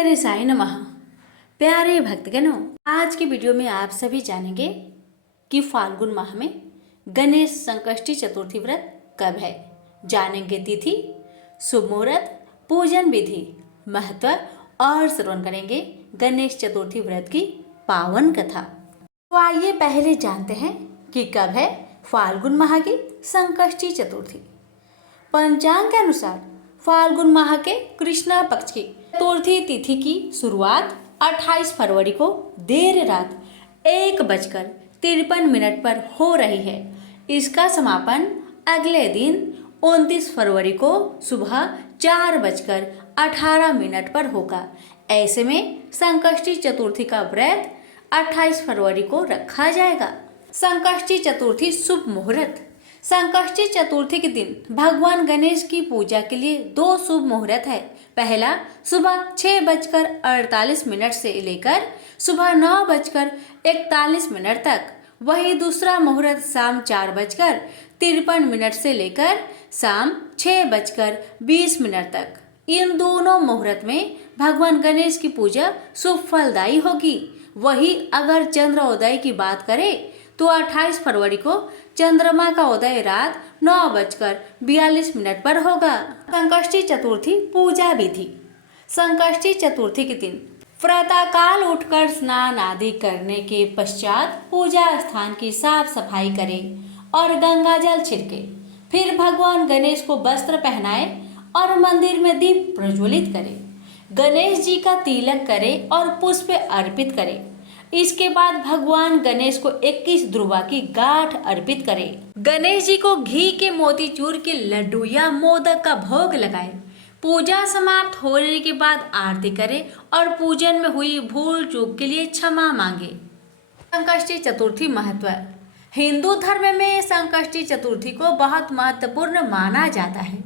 गणेशाय नमः। प्यारे भक्तगणों, आज की वीडियो में आप सभी जानेंगे कि फाल्गुन माह में गणेश संकष्टी चतुर्थी व्रत कब है। जानेंगे तिथि, शुभ मुहूर्त, पूजन विधि, महत्व और श्रवण करेंगे गणेश चतुर्थी व्रत की पावन कथा। तो आइए पहले जानते हैं कि कब है फाल्गुन माह की संकष्टी चतुर्थी। पंचांग के अनुसार फाल्गुन माह के कृष्णा पक्ष की चतुर्थी तिथि की शुरुआत 28 फरवरी को देर रात 1:53 पर हो रही है। इसका समापन अगले दिन 29 फरवरी को सुबह 4:18 पर होगा। ऐसे में संकष्टी चतुर्थी का व्रत 28 फरवरी को रखा जाएगा। संकष्टी चतुर्थी शुभ मुहूर्त। संकष्टी चतुर्थी के दिन भगवान गणेश की पूजा के लिए दो शुभ मुहूर्त है। पहला सुबह 6:48 से लेकर सुबह 9:41 तक, वही दूसरा मुहूर्त शाम 4:53 से लेकर शाम 6:20 तक। इन दोनों मुहूर्त में भगवान गणेश की पूजा शुभ फलदायी होगी। वही अगर चंद्रोदय की बात करें तो 28 फरवरी को चंद्रमा का उदय रात 9:42 पर होगा। संकष्टी चतुर्थी पूजा विधि। संकष्टी चतुर्थी के दिन प्रातःकाल उठकर स्नान आदि करने के पश्चात पूजा स्थान की साफ सफाई करें और गंगा जल छिड़के। फिर भगवान गणेश को वस्त्र पहनाए और मंदिर में दीप प्रज्वलित करें। गणेश जी का तिलक करें और पुष्प अर्पित करें। इसके बाद भगवान गणेश को 21 ध्रुवा की गांठ अर्पित करें। गणेश जी को घी के मोतीचूर के लड्डू या मोदक का भोग लगाएं। पूजा समाप्त होने के बाद आरती करें और पूजन में हुई भूल चूक के लिए क्षमा मांगे। संकष्टी चतुर्थी महत्व। हिंदू धर्म में संकष्टी चतुर्थी को बहुत महत्वपूर्ण माना जाता है।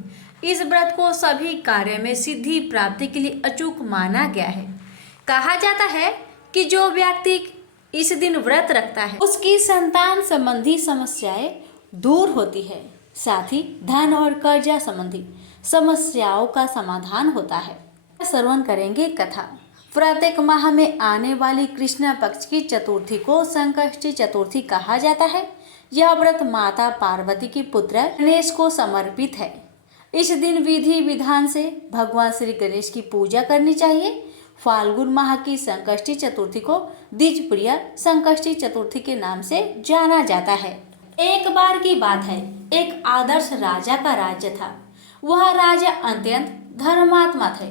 इस व्रत को सभी कार्य में सिद्धि प्राप्ति के लिए अचूक माना गया है। कहा जाता है कि जो व्यक्ति इस दिन व्रत रखता है उसकी संतान संबंधी समस्याएं दूर होती है, साथ ही धन और कर्जा संबंधी समस्याओं का समाधान होता है। श्रवण करेंगे कथा। प्रत्येक माह में आने वाली कृष्ण पक्ष की चतुर्थी को संकष्टी चतुर्थी कहा जाता है। यह व्रत माता पार्वती के पुत्र गणेश को समर्पित है। इस दिन विधि विधान से भगवान श्री गणेश की पूजा करनी चाहिए। फाल्गुन माह की संकष्टी चतुर्थी को द्विजप्रिया संकष्टी चतुर्थी के नाम से जाना जाता है। एक बार की बात है, एक आदर्श राजा का राज्य था। वह राजा अत्यंत धर्मात्मा थे।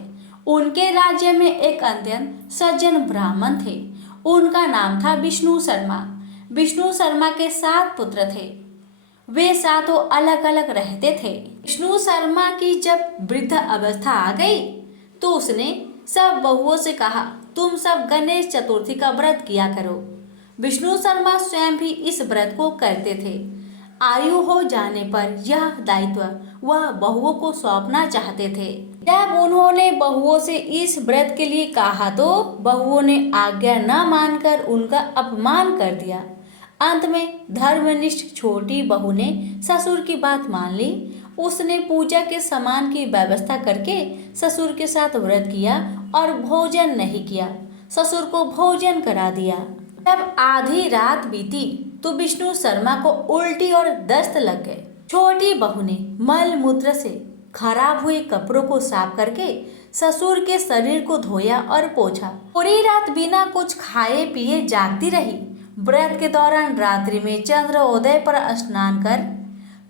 उनके राज्य में एक अत्यंत सज्जन ब्राह्मण थे। उनका नाम था विष्णु शर्मा। विष्णु शर्मा के 7 पुत्र थे। वे सातों अलग अलग रहते थे। विष्णु शर्मा की जब वृद्ध अवस्था आ गई तो उसने सब बहुओं से कहा, तुम सब गणेश चतुर्थी का व्रत किया करो। विष्णु शर्मा स्वयं भी इस व्रत को करते थे। आयु हो जाने पर यह दायित्व वह बहुओं को सौंपना चाहते थे। जब उन्होंने बहुओं से इस व्रत के लिए कहा तो बहुओं ने आज्ञा न मानकर उनका अपमान कर दिया। अंत में धर्मनिष्ठ छोटी बहू ने ससुर की बात मान ली। उसने पूजा के सामान की व्यवस्था करके ससुर के साथ व्रत किया और भोजन नहीं किया। ससुर को भोजन करा दिया। जब आधी रात बीती तो विष्णु शर्मा को उल्टी और दस्त लग गए। छोटी बहू ने मल मूत्र से खराब हुए कपड़ों को साफ करके ससुर के शरीर को धोया और पोंछा। पूरी रात बिना कुछ खाए पिए जागती रही। व्रत के दौरान रात्रि में चंद्रोदय पर स्नान कर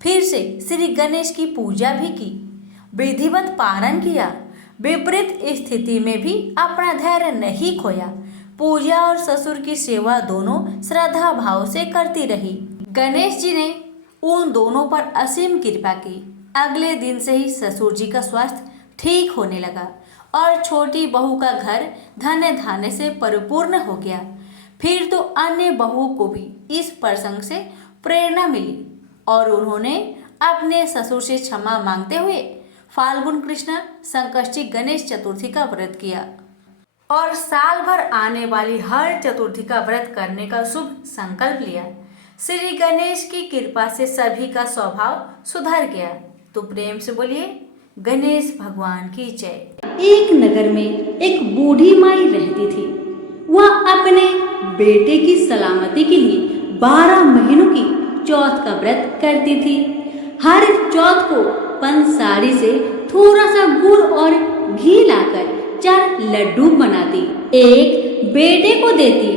फिर से श्री गणेश की पूजा भी की, विधिवत पारण किया। विपरीत स्थिति में भी अपना धैर्य नहीं खोया। पूजा और ससुर की सेवा दोनों श्रद्धा भाव से करती रही। गणेश जी ने उन दोनों पर असीम कृपा की। अगले दिन से ही ससुर जी का स्वास्थ्य ठीक होने लगा और छोटी बहू का घर धन्य धान्य से परिपूर्ण हो गया। फिर तो अन्य बहुओं को भी इस प्रसंग से प्रेरणा मिली और उन्होंने अपने ससुर से क्षमा मांगते हुए फाल्गुन कृष्ण संकष्टी गणेश चतुर्थी का व्रत किया और साल भर आने वाली हर चतुर्थी का व्रत करने का शुभ संकल्प लिया। श्री गणेश की कृपा से सभी का स्वभाव सुधर गया। तो प्रेम से बोलिए गणेश भगवान की जय। एक नगर में एक बूढ़ी माई रहती थी। वह अपने बेटे की सलामती के लिए 12 महीनों की चौथ का व्रत करती थी। हर चौथ को पंसारी से थोड़ा सा गुड़ और घी लाकर 4 लड्डू बनाती, एक बेटे को देती,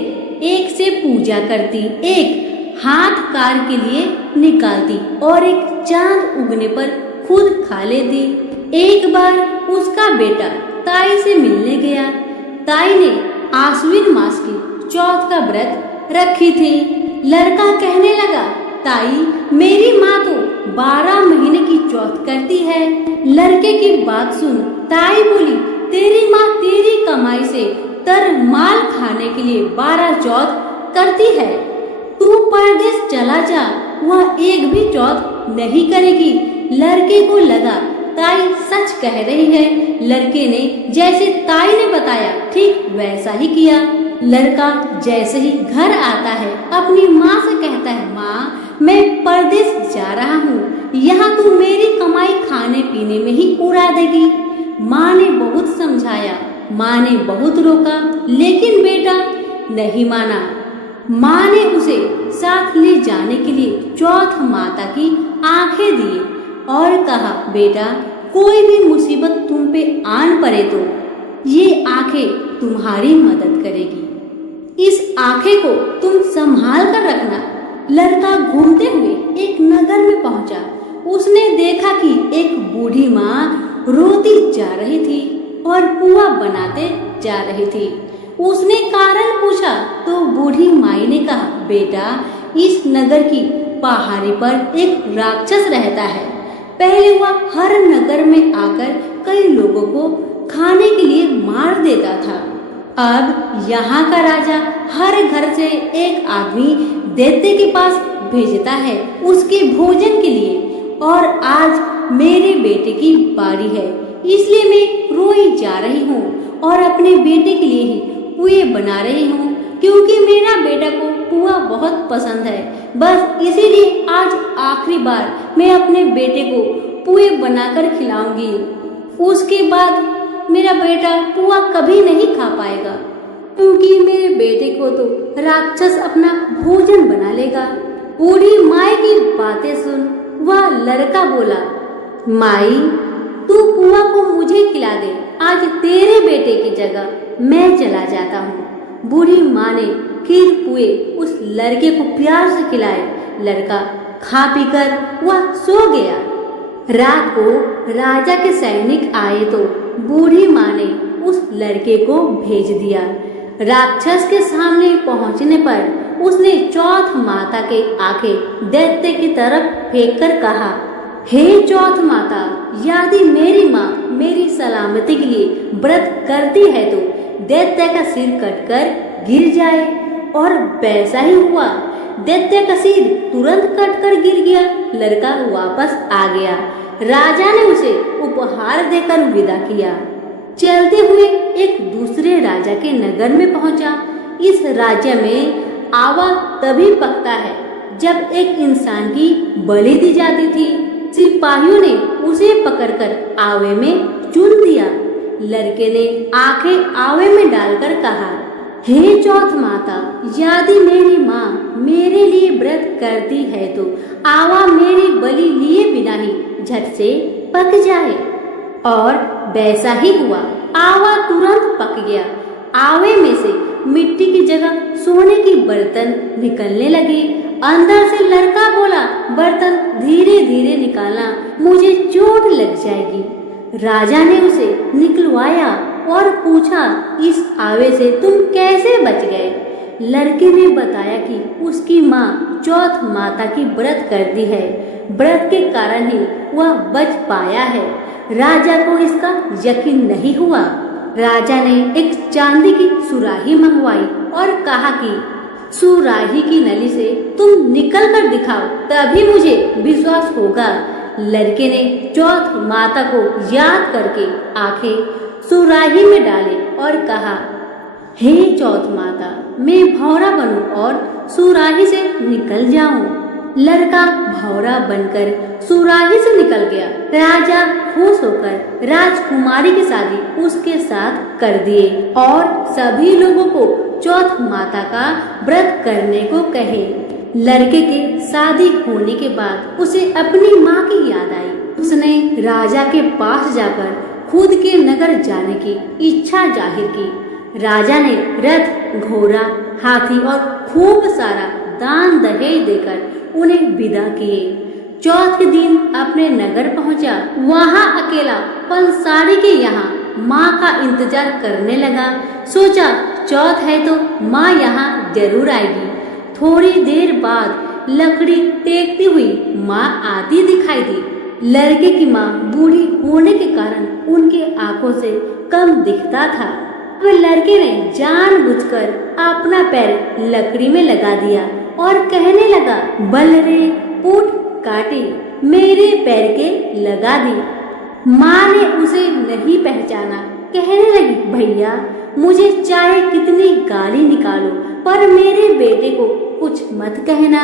एक से पूजा करती, एक हाथ कार के लिए निकालती और एक चांद उगने पर खुद खा लेती। एक बार उसका बेटा ताई से मिलने गया। ताई ने आश्विन मास की चौथ का व्रत रखी थी। लड़का कहने लगा, ताई मेरी माँ तो 12 महीने की चौथ करती है। लड़के की बात सुन ताई बोली, तेरी माँ तेरी कमाई से तर माल खाने के लिए 12 चौथ करती है। तू परदेश चला जा, वह एक भी चौथ नहीं करेगी। लड़के को लगा ताई सच कह रही है। लड़के ने जैसे ताई ने बताया ठीक वैसा ही किया। लड़का जैसे ही घर आता है अपनी माँ से कहता है, माँ मैं परदेश जा रहा हूँ, यहाँ तू मेरी कमाई खाने पीने में ही उड़ा देगी। माँ ने बहुत समझाया, माँ ने बहुत रोका, लेकिन बेटा नहीं माना। माँ ने उसे साथ ले जाने के लिए चौथ माता की आंखें दी और कहा, बेटा कोई भी मुसीबत तुम पे आन पड़े तो ये आंखें तुम्हारी मदद करेगी। इस आंखें को तुम संभाल कर रखना। लड़का घूमते हुए एक नगर में पहुंचा। उसने देखा कि एक बूढ़ी माँ रोती जा रही थी और पुआ बनाते जा रही थी। उसने कारण पूछा तो बूढ़ी माई ने कहा, बेटा इस नगर की पहाड़ी पर एक राक्षस रहता है। पहले वह हर नगर में आकर कई लोगों को खाने के लिए मार देता था। अब यहाँ का राजा हर घर से एक आदमी दैत्य के पास भेजता है उसके भोजन के लिए, और आज मेरे बेटे की बारी है, इसलिए मैं रोई जा रही हूँ और अपने बेटे के लिए ही पुए बना रही हूँ, क्योंकि मेरा बेटा को पुआ बहुत पसंद है। बस इसीलिए आज आखिरी बार मैं अपने बेटे को पुए बनाकर खिलाऊंगी। उसके बाद मेरा बेटा पुआ कभी नहीं खा पाएगा, क्योंकि मेरे बेटे को तो राक्षस अपना भोजन बना लेगा। बूढ़ी माई की बातें सुन वह लड़का बोला, माई तू पुआ को मुझे खिला दे, आज तेरे बेटे की जगह मैं चला जाता हूँ। बूढ़ी माँ ने खीर पुए उस लड़के को प्यार से खिलाए। लड़का खा पीकर वह सो गया। रात को राजा के सैनिक आए तो बूढ़ी माँ ने उस लड़के को भेज दिया। राक्षस के सामने पहुँचने पर उसने चौथ माता के आंखें दैत्य की तरफ फेंक कर कहा, हे चौथ माता, यदि मेरी माँ मेरी सलामती के लिए व्रत करती है तो दैत्य का सिर कटकर गिर जाए। और वैसा ही हुआ। दैत्य का सिर तुरंत कटकर गिर गया। लड़का वापस आ गया। राजा ने उसे उपहार देकर विदा किया। चलते हुए एक दूसरे राजा के नगर में पहुंचा। इस राज्य में आवा तभी पकता है जब एक इंसान की बलि दी जाती थी। सिपाहियों ने उसे पकड़कर आवे में चुन दिया। लड़के ने आंखें आवे में डालकर कहा, हे चौथ माता, यदि मेरी माँ मेरे लिए व्रत करती है तो आवा मेरी बलि लिए बिना ही झट से पक जाए। और वैसा ही हुआ। आवा तुरंत पक गया। आवे में से मिट्टी की जगह सोने की बर्तन निकलने लगे। अंदर से लड़का बोला, बर्तन धीरे धीरे निकालना, मुझे चोट लग जाएगी। राजा ने उसे निकलवाया और पूछा, इस आवे से तुम कैसे बच गए? लड़के ने बताया कि उसकी माँ चौथ माता की व्रत करती है, व्रत के कारण ही वह बच पाया है। राजा को इसका यकीन नहीं हुआ। राजा ने एक चांदी की सुराही मंगवाई और कहा कि सुराही की नली से तुम निकल कर दिखाओ, तभी मुझे विश्वास होगा। लड़के ने चौथ माता को याद करके आंखें सुराही में डाले और कहा, हे चौथ माता, मैं भौरा बनूं और सुराही से निकल जाऊं। लड़का भौरा बनकर सुराही से निकल गया। राजा खुश होकर राजकुमारी की शादी उसके साथ कर दिए और सभी लोगों को चौथ माता का व्रत करने को कहे। लड़के के शादी होने के बाद उसे अपनी माँ की याद आई। उसने राजा के पास जाकर खुद के नगर जाने की इच्छा जाहिर की। राजा ने रथ, घोड़ा, हाथी और खूब सारा दान दहेज देकर उन्हें विदा किए। चौथ के दिन अपने नगर पहुंचा। वहां अकेला पंसारी के यहाँ माँ का इंतजार करने लगा। सोचा चौथ है तो माँ यहाँ जरूर आएगी। थोड़ी देर बाद लकड़ी टेकती हुई माँ आती दिखाई दी। लड़के की माँ बूढ़ी होने के कारण उनकी आंखों से कम दिखता था। वह लड़के ने जानबूझकर अपना पैर लकड़ी में लगा दिया और कहने लगा, बल रे पूट काटी मेरे पैर के लगा दी। माँ ने उसे नहीं पहचाना। कहने लगी, भैया मुझे चाहे कितनी गाली निकालो पर मेरे बेटे को कुछ मत कहना।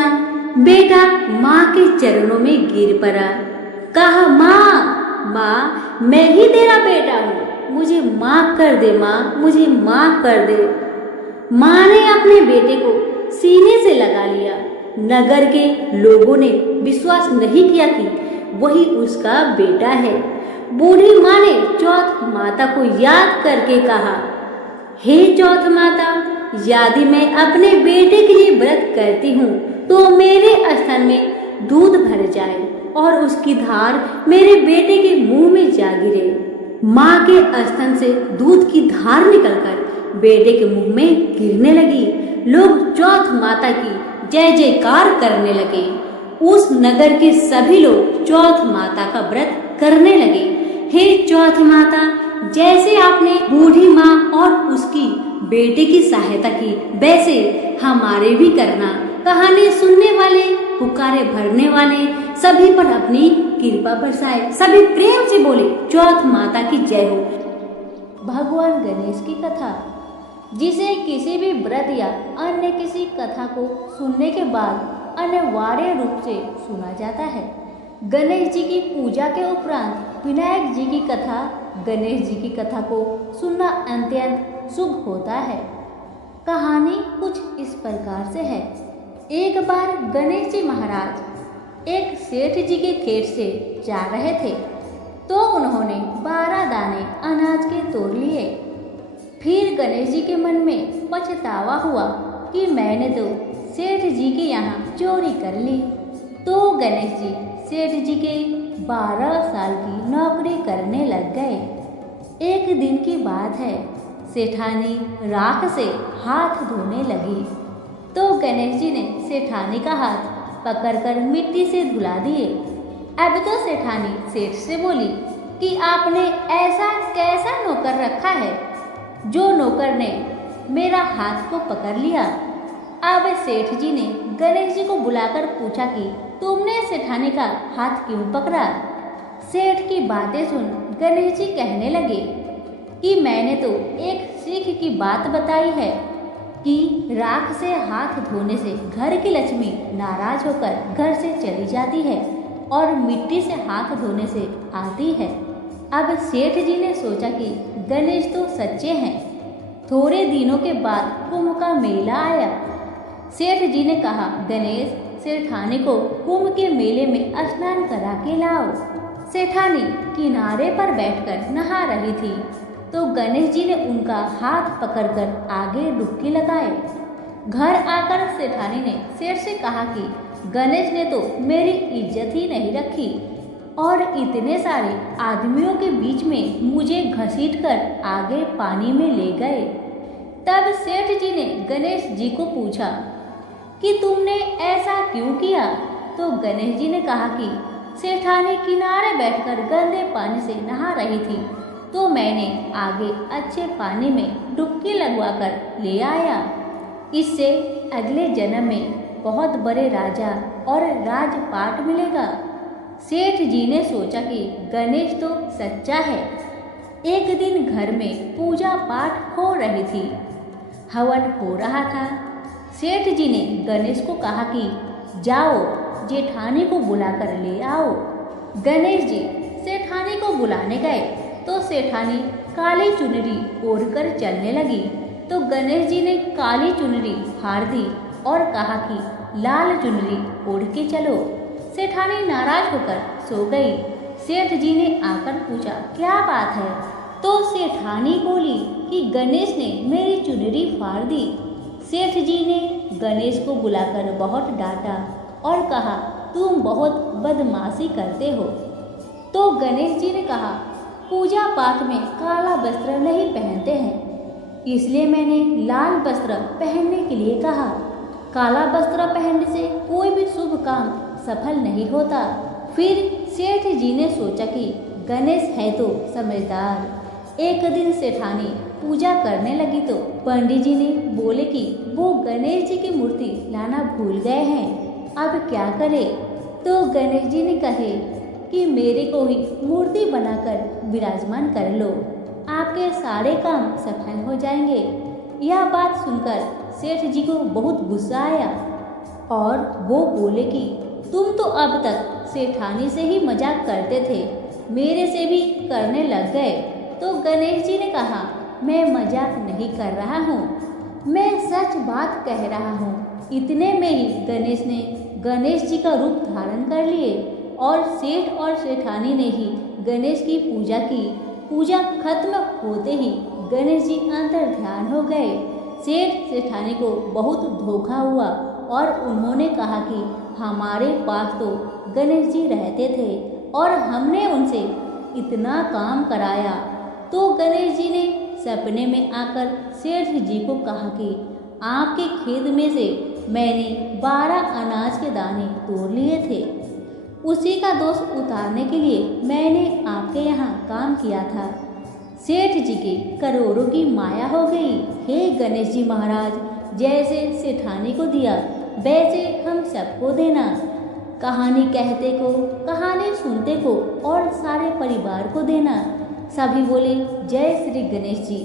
बेटा माँ के चरणों में गिर पड़ा। कहा, माँ मैं ही तेरा बेटा हूँ, मुझे माफ कर दे माँ, मुझे माफ कर दे। माँ ने अपने बेटे को सीने से लगा लिया। नगर के लोगों ने विश्वास नहीं किया कि वही उसका बेटा है। बूढ़ी माँ ने चौथ माता को याद करके कहा, हे चौथ माता, यदि मैं अपने बेटे के लिए व्रत करती हूँ तो मेरे स्तन में दूध भर जाए और उसकी धार मेरे बेटे के मुंह में जा गिरे। माँ के स्तन से दूध की धार निकलकर बेटे के मुंह में गिरने लगी। लोग चौथ माता की जय जयकार करने लगे। उस नगर के सभी लोग चौथ माता का व्रत करने लगे। हे चौथ माता, जैसे आपने बूढ़ी माँ और उसकी बेटे की सहायता की वैसे हमारे भी करना। कहानी सुनने वाले, पुकारे भरने वाले सभी पर अपनी कृपा बरसाए। सभी प्रेम से बोले, चौथ माता की जय हो। भगवान गणेश की कथा, जिसे किसी भी व्रत या अन्य किसी कथा को सुनने के बाद अनिवार्य रूप से सुना जाता है। गणेश जी की पूजा के उपरांत विनायक जी की कथा, गणेश जी की कथा को सुनना अत्यंत शुभ होता है। कहानी कुछ इस प्रकार से है। एक बार गणेश जी महाराज एक सेठ जी के खेत से जा रहे थे तो उन्होंने 12 दाने अनाज के तोड़ लिए। फिर गणेश जी के मन में पछतावा हुआ कि मैंने तो सेठ जी के यहाँ चोरी कर ली। तो गणेश जी सेठ जी के 12 साल की नौकरी करने लग गए। एक दिन की बात है, सेठानी राख से हाथ धोने लगी तो गणेश जी ने सेठानी का हाथ पकड़कर मिट्टी से धुला दिए। अब तो सेठानी सेठ से बोली कि आपने ऐसा कैसा नौकर रखा है जो नौकर ने मेरा हाथ को पकड़ लिया। अब सेठ जी ने गणेश जी को बुलाकर पूछा कि तुमने सेठानी का हाथ क्यों पकड़ा। सेठ की बातें सुन गणेश जी कहने लगे कि मैंने तो एक सीख की बात बताई है कि राख से हाथ धोने से घर की लक्ष्मी नाराज होकर घर से चली जाती है और मिट्टी से हाथ धोने से आती है। अब सेठ जी ने सोचा कि गणेश तो सच्चे हैं। थोड़े दिनों के बाद कुंभ का मेला आया। सेठ जी ने कहा, गणेश सेठानी को कुंभ के मेले में स्नान करा के लाओ। सेठानी किनारे पर बैठकर नहा रही थी तो गणेश जी ने उनका हाथ पकड़कर आगे डुबकी लगाए। घर आकर सेठानी ने सेठ से कहा कि गणेश ने तो मेरी इज्जत ही नहीं रखी और इतने सारे आदमियों के बीच में मुझे घसीटकर आगे पानी में ले गए। तब सेठ जी ने गणेश जी को पूछा कि तुमने ऐसा क्यों किया। तो गणेश जी ने कहा कि सेठानी किनारे बैठकर गंदे पानी से नहा रही थी तो मैंने आगे अच्छे पानी में डुबकी लगवाकर ले आया। इससे अगले जन्म में बहुत बड़े राजा और राजपाट मिलेगा। सेठ जी ने सोचा कि गणेश तो सच्चा है। एक दिन घर में पूजा पाठ हो रही थी, हवन हो रहा था। सेठ जी ने गणेश को कहा कि जाओ जेठानी को बुलाकर ले आओ। गणेश जी सेठानी को बुलाने गए तो सेठानी काली चुनरी ओढ़कर चलने लगी तो गणेश जी ने काली चुनरी फाड़ दी और कहा कि लाल चुनरी ओढ़ के चलो। सेठानी नाराज होकर सो गई। सेठ जी ने आकर पूछा, क्या बात है? तो सेठानी बोली कि गणेश ने मेरी चुनरी फाड़ दी। सेठ जी ने गणेश को बुलाकर बहुत डांटा और कहा, तुम बहुत बदमाशी करते हो। तो गणेश जी ने कहा, पूजा पाठ में काला वस्त्र नहीं पहनते हैं, इसलिए मैंने लाल वस्त्र पहनने के लिए कहा। काला वस्त्र पहनने से कोई भी शुभ काम सफल नहीं होता। फिर सेठ जी ने सोचा कि गणेश है तो समझदार। एक दिन सेठानी पूजा करने लगी तो पंडित जी ने बोले कि वो गणेश जी की मूर्ति लाना भूल गए हैं, अब क्या करें? तो गणेश जी ने कहे कि मेरे को ही मूर्ति बनाकर विराजमान कर लो, आपके सारे काम सफल हो जाएंगे। यह बात सुनकर सेठ जी को बहुत गुस्सा आया और वो बोले कि तुम तो अब तक सेठानी से ही मजाक करते थे, मेरे से भी करने लग गए। तो गणेश जी ने कहा, मैं मजाक नहीं कर रहा हूँ, मैं सच बात कह रहा हूँ। इतने में ही गणेश ने गणेश जी का रूप धारण कर लिए और सेठ और सेठानी ने ही गणेश की पूजा की। पूजा खत्म होते ही गणेश जी अंतर ध्यान हो गए। सेठ सेठानी को बहुत धोखा हुआ और उन्होंने कहा कि हमारे पास तो गणेश जी रहते थे और हमने उनसे इतना काम कराया। तो गणेश जी ने सपने में आकर सेठ जी को कहा कि आपके खेत में से मैंने 12 अनाज के दाने तोड़ लिए थे, उसी का दोष उतारने के लिए मैंने आपके यहाँ काम किया था। सेठ जी के करोड़ों की माया हो गई। हे गणेश जी महाराज, जैसे सेठानी को दिया वैसे हम सबको देना। कहानी कहते को, कहानी सुनते को और सारे परिवार को देना। सभी बोले, जय श्री गणेश जी।